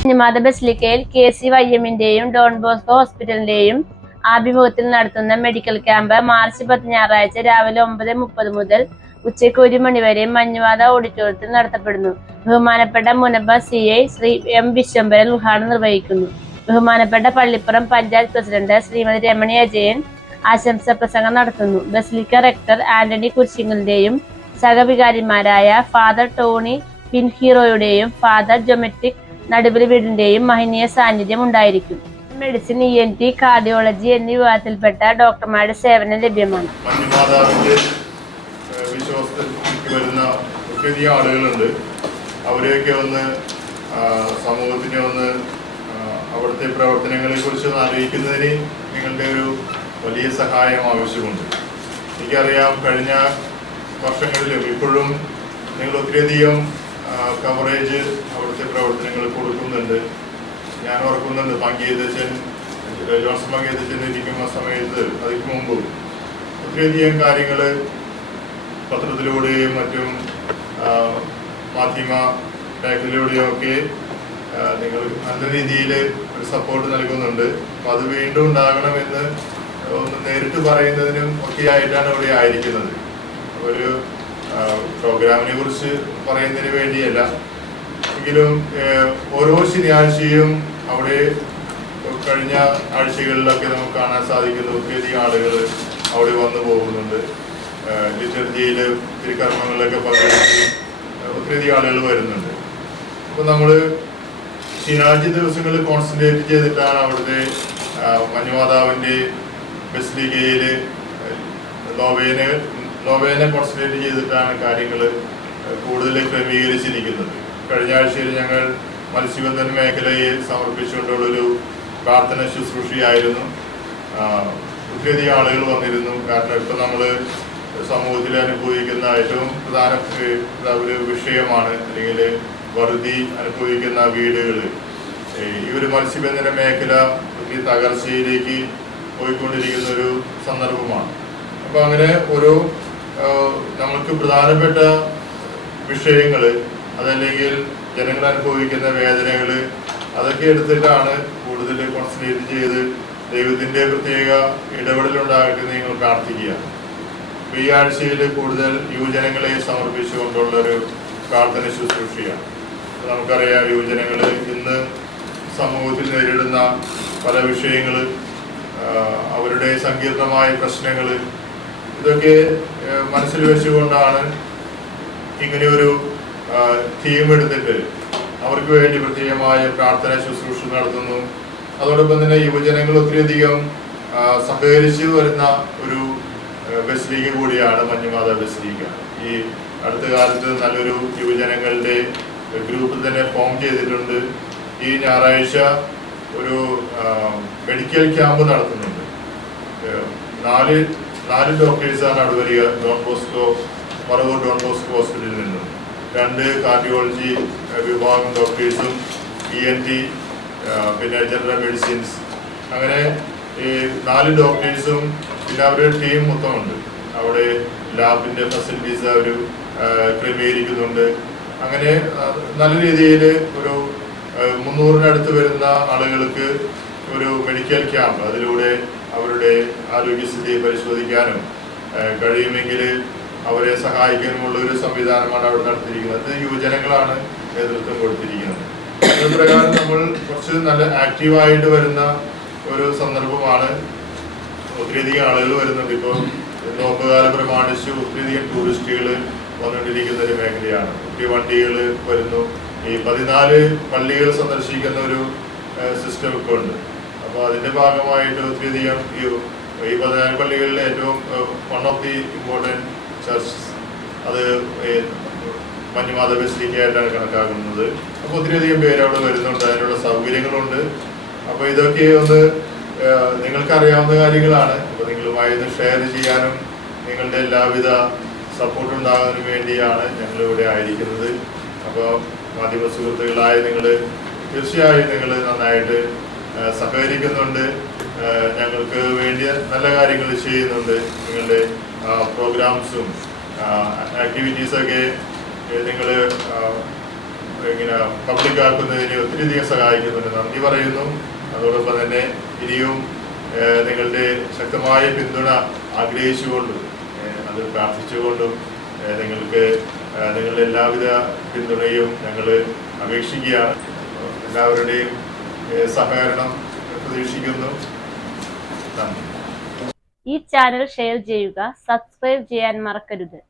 മഞ്ഞമാത ബസിലിക്കയിൽ KCYM-ന്റെയും Don Bosco ഹോസ്പിറ്റലിന്റെയും ആഭിമുഖ്യത്തിൽ നടത്തുന്ന medical camp March 10 ഞായറാഴ്ച രാവിലെ 9:30 മുതൽ ഉച്ചയ്ക്ക് 1 മണി വരെ മഞ്ഞമാത ഓഡിറ്റോറിയത്തിൽ നടത്തപ്പെടുന്നു. ബഹുമാനപ്പെട്ട മുനമ്പം CI ശ്രീ M. വിശ്വംഭരൻ ഉദ്ഘാടനം നിർവഹിക്കുന്നു. ബഹുമാനപ്പെട്ട പള്ളിപ്പുറം പഞ്ചായത്ത് പ്രസിഡന്റ് ശ്രീമതി രമണി അജയൻ ആശംസാ പ്രസംഗം നടത്തുന്നു. ബസിലിക്ക റെക്ടർ ആന്റണി കുരിശിങ്കലിന്റെയും സഹവികാരിമാരായ ഫാദർ ടോണി പിൻഹീറോയുടെയും ഫാദർ ജോമെട്രിക് നടുവിൽ വീടിന്റെയും മഹനീയ സാന്നിധ്യം ഉണ്ടായിരിക്കും. മെഡിസിൻ, ENT, കാർഡിയോളജി എന്നീ വിഭാഗത്തിൽപ്പെട്ട ഡോക്ടർമാരുടെ സേവനം ലഭ്യമാണ്. വരുന്ന ഒത്തിരി ആളുകളുണ്ട്. അവരെയൊക്കെ ഒന്ന് സമൂഹത്തിനെ ഒന്ന് അവിടുത്തെ പ്രവർത്തനങ്ങളെ കുറിച്ച് അറിയിക്കുന്നതിന് നിങ്ങളുടെ ഒരു വലിയ സഹായം ആവശ്യമുണ്ട്. എനിക്കറിയാം, കഴിഞ്ഞ വർഷങ്ങളിലും ഇപ്പോഴും നിങ്ങൾ ഒത്തിരിയധികം കവറേജ് അവിടുത്തെ പ്രവർത്തനങ്ങൾ കൊടുക്കുന്നുണ്ട്. ഞാൻ ഓർക്കുന്നുണ്ട്, ജോൺസൺ പങ്കേതച്ചൻ ഇരിക്കുന്ന സമയത്ത് അതിന് മുമ്പും ഒത്തിരിയധികം കാര്യങ്ങൾ പത്രത്തിലൂടെയും മറ്റും മാധ്യമ മേഖലയിലൂടെയും ഒക്കെ നിങ്ങൾ നല്ല രീതിയിൽ ഒരു സപ്പോർട്ട് നൽകുന്നുണ്ട്. അപ്പം അത് വീണ്ടും ഉണ്ടാകണമെന്ന് ഒന്ന് നേരിട്ട് പറയുന്നതിനും ഒക്കെ ആയിട്ടാണ് ഇവിടെ ആയിരിക്കുന്നത്. ഒരു പ്രോഗ്രാമിനെ കുറിച്ച് പറയുന്നതിന് വേണ്ടിയല്ല, എങ്കിലും ഓരോ ശനിയാഴ്ചയും അവിടെ കഴിഞ്ഞ ആഴ്ചകളിലൊക്കെ നമുക്ക് കാണാൻ സാധിക്കുന്ന ഒത്തിരിയധികം ആളുകൾ അവിടെ വന്നു പോകുന്നുണ്ട്. ലിറ്റർജിയിൽ തിരുക്കർമ്മങ്ങളിലൊക്കെ പങ്കെടുത്ത് ഒത്തിരിയധികം ആളുകൾ വരുന്നുണ്ട്. അപ്പോൾ നമ്മൾ ശനിയാഴ്ച ദിവസങ്ങളിൽ കോൺസെൻട്രേറ്റ് ചെയ്തിട്ടാണ് അവിടുത്തെ മഞ്ഞമാതാവിൻ്റെ ബസിലിക്കയിൽ നോവേനെ കോൺസെൻട്രേറ്റ് ചെയ്തിട്ടാണ് കാര്യങ്ങൾ കൂടുതൽ ക്രമീകരിച്ചിരിക്കുന്നത്. കഴിഞ്ഞ ആഴ്ചയിൽ ഞങ്ങൾ മത്സ്യബന്ധന മേഖലയെ സമർപ്പിച്ചുകൊണ്ടുള്ളൊരു പ്രാർത്ഥന ശുശ്രൂഷയായിരുന്നു. ഒത്തിരിയധികം ആളുകൾ വന്നിരുന്നു. കാരണം ഇപ്പം നമ്മൾ സമൂഹത്തിൽ അനുഭവിക്കുന്ന ഏറ്റവും പ്രധാനപ്പെട്ട ഒരു വിഷയമാണ്, അല്ലെങ്കിൽ വറുതി അനുഭവിക്കുന്ന വീടുകൾ. ഈ ഒരു മത്സ്യബന്ധന മേഖല ഒത്തിരി തകർച്ചയിലേക്ക് പോയിക്കൊണ്ടിരിക്കുന്ന ഒരു സന്ദർഭമാണ്. അപ്പോൾ അങ്ങനെ ഓരോ നമുക്ക് പ്രധാനപ്പെട്ട വിഷയങ്ങൾ, അതല്ലെങ്കിൽ ജനങ്ങൾ അനുഭവിക്കുന്ന വേദനകൾ, അതൊക്കെ എടുത്തിട്ടാണ് കൂടുതൽ കോൺസെൻട്രേറ്റ് ചെയ്ത് ദൈവത്തിൻ്റെ പ്രത്യേക ഇടപെടലുണ്ടാകട്ടെ നിങ്ങൾ പ്രാർത്ഥിക്കുക. ഈ ആഴ്ചയിൽ കൂടുതൽ യുവജനങ്ങളെ സമർപ്പിച്ചുകൊണ്ടുള്ളൊരു പ്രാർത്ഥന ശുശ്രൂഷയാണ്. നമുക്കറിയാം, യുവജനങ്ങൾ ഇന്ന് സമൂഹത്തിൽ നേരിടുന്ന പല വിഷയങ്ങൾ, അവരുടെ സങ്കീർണമായ പ്രശ്നങ്ങൾ, ഇതൊക്കെ മനസ്സിൽ വെച്ചുകൊണ്ടാണ് ഇങ്ങനെയൊരു തീം എടുത്തിട്ട് അവർക്ക് വേണ്ടി പ്രത്യേകമായ പ്രാർത്ഥന ശുശ്രൂഷ നടത്തുന്നു. അതോടൊപ്പം തന്നെ യുവജനങ്ങൾ ഒത്തിരിയധികം സഹകരിച്ച് വരുന്ന ഒരു ബസിലിക്ക കൂടിയാണ് മഞ്ഞമാത ബസിലിക്ക. ഈ അടുത്ത കാലത്ത് നല്ലൊരു യുവജനങ്ങളുടെ ഗ്രൂപ്പ് തന്നെ ഫോം ചെയ്തിട്ടുണ്ട്. ഈ ഞായറാഴ്ച ഒരു മെഡിക്കൽ ക്യാമ്പ് നടത്തുന്നുണ്ട്. നാല് ഡോക്ടേഴ്സാണ് അവിടെ വരിക. പറവൂർ ഡോൺ ബോസ്കോ ഹോസ്പിറ്റലിൽ നിന്നും 2 കാർഡിയോളജി വിഭാഗം ഡോക്ടേഴ്സും, ENT, പിന്നെ ജനറൽ മെഡിസിൻസ്, അങ്ങനെ ഈ 4 ഡോക്ടേഴ്സും പിന്നെ അവരുടെ ടീം മൊത്തമുണ്ട്. അവിടെ ലാബിൻ്റെ ഫെസിലിറ്റീസ് അവർ ക്രമീകരിക്കുന്നുണ്ട്. അങ്ങനെ നല്ല രീതിയിൽ ഒരു 300-നടുത്ത് വരുന്ന ആളുകൾക്ക് ഒരു മെഡിക്കൽ ക്യാമ്പ്, അതിലൂടെ അവരുടെ ആരോഗ്യസ്ഥിതി പരിശോധിക്കാനും കഴിയുമെങ്കിൽ അവരെ സഹായിക്കാനുമുള്ള ഒരു സംവിധാനമാണ് അവിടെ നടത്തിയിരിക്കുന്നത്. യുവജനങ്ങളാണ് നേതൃത്വം കൊടുത്തിരിക്കുന്നത്. അതുപ്രകാരം നമ്മൾ കുറച്ച് നല്ല ആക്റ്റീവായിട്ട് വരുന്ന ഒരു സന്ദർഭമാണ്. ഒത്തിരിയധികം ആളുകൾ വരുന്നുണ്ട്. ഇപ്പോൾ നോമ്പുകാലം പ്രമാണിച്ച് ഒത്തിരിയധികം ടൂറിസ്റ്റുകൾ വന്നുകൊണ്ടിരിക്കുന്ന ഒരു മേഖലയാണ്. ഒത്തിരി വണ്ടികൾ വരുന്നു. ഈ 14 പള്ളികൾ സന്ദർശിക്കുന്ന ഒരു സിസ്റ്റം ഇപ്പോൾ ഉണ്ട്. അപ്പോൾ അതിൻ്റെ ഭാഗമായിട്ട് ഒത്തിരിയധികം ഈ 14 പള്ളികളിലെ ഏറ്റവും one of the important church അത് മഞ്ഞമാത ബസിലിക്കയായിട്ടാണ് കണക്കാക്കുന്നത്. അപ്പോൾ ഒത്തിരിയധികം പേര് അവിടെ വരുന്നുണ്ട്. അതിനുള്ള സൗകര്യങ്ങളുണ്ട്. അപ്പോൾ ഇതൊക്കെ ഒന്ന് നിങ്ങൾക്കറിയാവുന്ന കാര്യങ്ങളാണ്. അപ്പോൾ നിങ്ങളുമായി ഇത് ഷെയർ ചെയ്യാനും നിങ്ങളുടെ എല്ലാവിധ സപ്പോർട്ട് ഉണ്ടാകുന്നതിന് വേണ്ടിയാണ് ഞങ്ങളിവിടെ ആയിരിക്കുന്നത്. അപ്പോൾ മാധ്യമ സുഹൃത്തുക്കളായ നിങ്ങൾ തീർച്ചയായും നിങ്ങൾ നന്നായിട്ട് സഹകരിക്കുന്നുണ്ട്. ഞങ്ങൾക്ക് വേണ്ടിയ നല്ല കാര്യങ്ങൾ ചെയ്യുന്നുണ്ട്. നിങ്ങളുടെ പ്രോഗ്രാംസും ആക്ടിവിറ്റീസൊക്കെ നിങ്ങൾ ഇങ്ങനെ പബ്ലിക് ആക്കുന്നതിന് ഒത്തിരിയധികം സഹായിക്കുന്നുണ്ട്. നന്ദി പറയുന്നു. അതോടൊപ്പം തന്നെ ഇനിയും നിങ്ങളുടെ ശക്തമായ പിന്തുണ ആഗ്രഹിച്ചുകൊണ്ടും അത് പ്രാർത്ഥിച്ചുകൊണ്ടും നിങ്ങൾക്ക് നിങ്ങളുടെ എല്ലാവിധ പിന്തുണയും ഞങ്ങൾ അപേക്ഷിക്കുകയാണ്. എല്ലാവരുടെയും സഹകരണം പ്രതീക്ഷിക്കുന്നു. നന്ദി. ഈ ചാനൽ ഷെയർ ചെയ്യുക, സബ്സ്ക്രൈബ് ചെയ്യാൻ മറക്കരുത്.